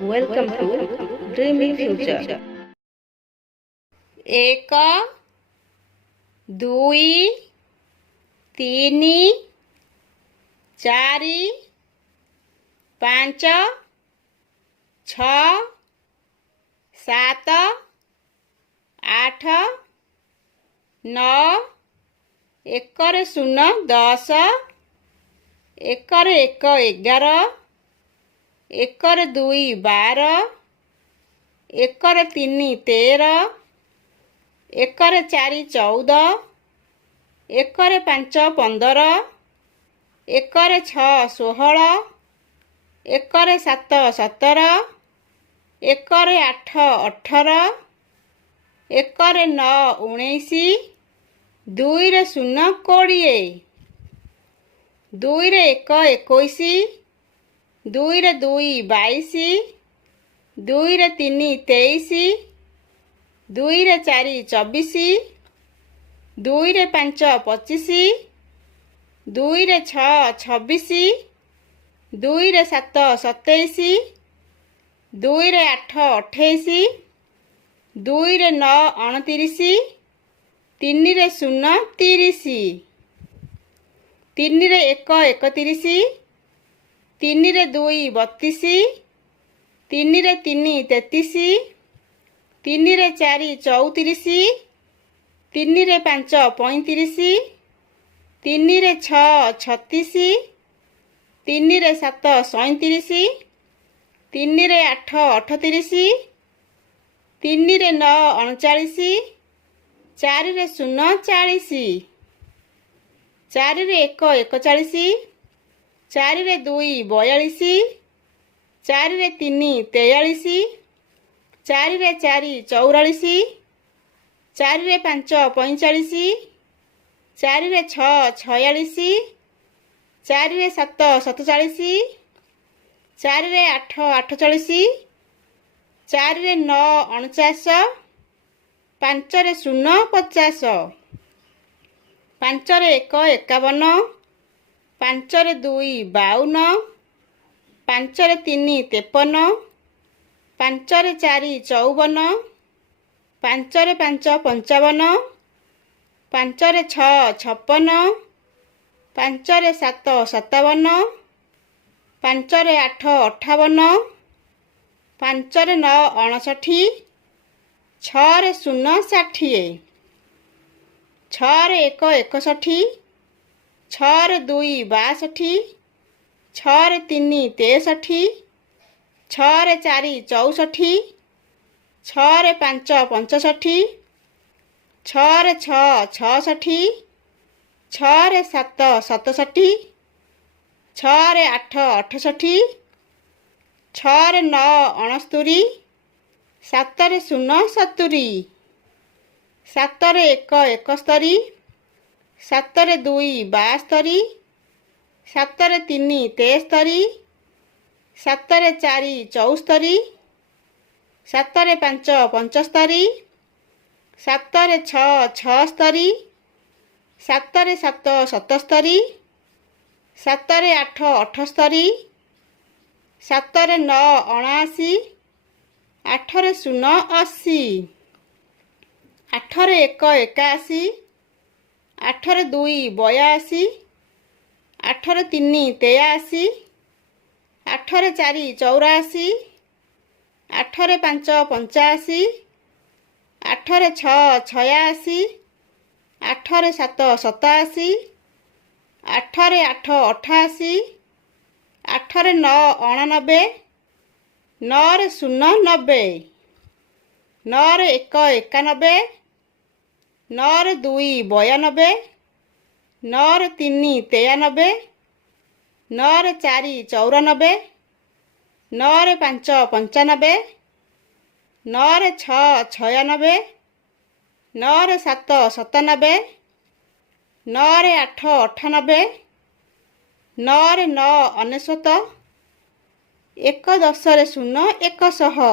Welcome to Dreamy Future. एक दुई तीनी चारि पांच छ सात आठ नौ एकर शून्य 10 एकर एक 11 एकर दुई 12 एकर तीनी 13 एकर चारि 14 एकर पांच 15 एकर छ 16 एकर सात 17 एकर आठ 18 एकर नौ 19 दुई रे शून्य 20 दुई रे एक 21 दुई रे दुई 22 दुई रे तीनी 23 दुई रे चारि 24 दुई रे पांच 25 दुई रे छ 26 दुई रे सात 27 दुई रे आठ 28 दुई रे नौ 29 तीन रे शून्य 30 तीन रे एक 31 तीन रे दुई 32 तीन रे तीनी 33 तीन रे चारि 34 तीन रे पांच 35 तीन रे छ 36 तीन रे सात 37 तीन रे आठ 38 तीन रे नौ 39 चारि रे शून्य 40 चारि रे एक 41 चारि रे दुई 42 चारि रे तीनी 43 चारि रे चारि 44 चारि रे पांच 45 चारि रे छ 46 चारि रे सात 47 चारि रे आठ 48 चारि रे नौ 49 पांच रे शून्य 50 पांच रे एक 51 पांच रे दुई 52 पांच रे तीनी 53 पांच रे चारि 54 पांच रे पांच 55 पांच रे छ 56 पांच रे सात 57 पांच रे आठ 58 पांच रे नौ 59 छ रे शून्य 60 छ रे एक 61 छ रे दुई 62 छ रे तीनी 63 छ रे चारि 64 छ रे पांच 65 छ रे छ 66 छ रे सात 67 छ रे आठ 68 छ रे नौ 69 सात रे शून्य 70 सात रे एक 71 सात रे दुई 72 सात रे तीनी 73 सात रे चारि 74 सात रे पांच 75 सात रे छ 76 सात रे सात 77 सात रे आठ 78 सात रे नौ 79 आठ रे शून्य 80 आठ रे एक 81 आठ रे दुई 82 आठ रे तीनी 83 आठ रे चारि 84 आठ रे पांच 85 आठ रे छ 86 आठ रे सात 87 आठ रे आठ 88 आठ रे नौ 89 नौ रे शून्य 90 नौ रे एक 91 नौ रे दुई 92 नौ रे तीनी 93 नौ रे चारि 94 नौ रे पांच 95 नौ रे छ 96 नौ रे सात 97 नौ रे आठ 98 नौ रे नौ 99 एक 10 रे शून्य 100